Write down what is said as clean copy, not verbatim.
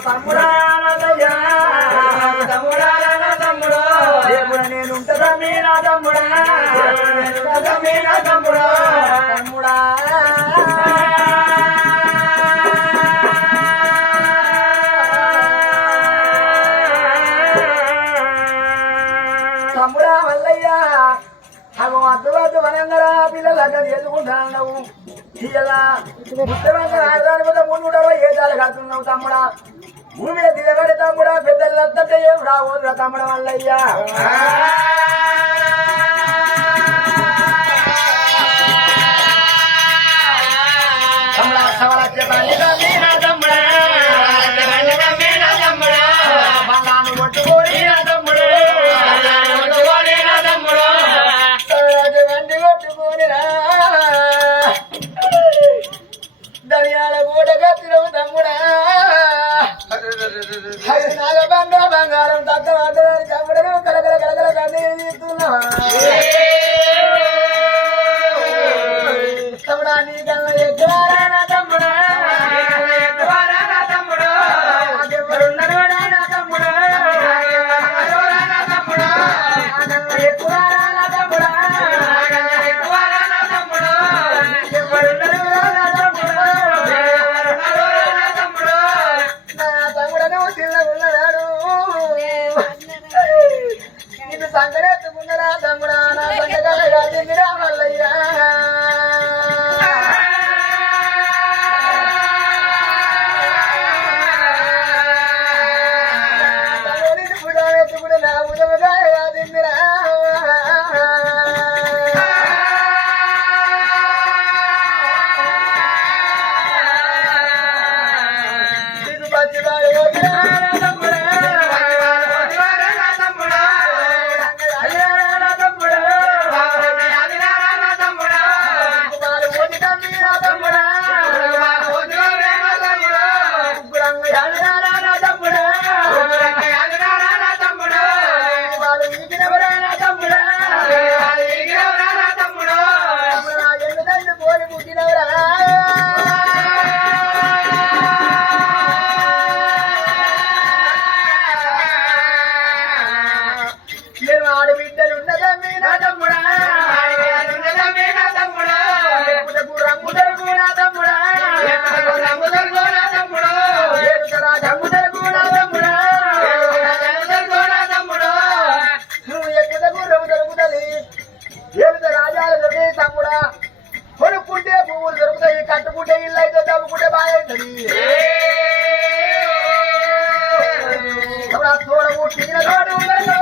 తమ్ముడా తమ్ముడు నేను ఉంటుందా మీ నా తమ్ముడా తమ్ముడా తమ్ముడా మల్లయ్యా అగో అద్దువద్దు వనంగరా పిల్లలు అక్కడ చేసుకుంటావు ఇలా రాజధాని ముందు ఏ జాలు కడుతున్నావు తమ్ముడా భూమి మీద దిగబడి తమ్ముడా పెద్దలంతా ఏం రావద్దురా తమ్ముడ మల్లయ్యా తమ్ముడా సవలచ్చ తమ్ముడా బంగాను కొట్టుకోడి దర్యాల గూడ కత్తిరవు తమ్ముడా బంగారం తక్కువ తమ్ముడు కలకల కలకల కన్నీస్తున్నా తమ్ముడా నీ కన్నా ఎక్కువారా తమ్ముడా ఎవరున్నారు తమ్ముడా ఎక్కువారా తమ్ముడా సంకరెత్తుకున్నరా తమ్ముడా నా సంకగా తిందిరా మల్లయ్యా ఎత్తుకుడు నా ఉదవగా తిందిరా ఇది పచ్చివాడు కొనుక్కుంటే పువ్వులు దొరుకుతాయి కట్టుకుంటే ఇల్లు అయితే దమ్ముకుంటే బాగా అవుతుంది తోడబుట్టిన తోడు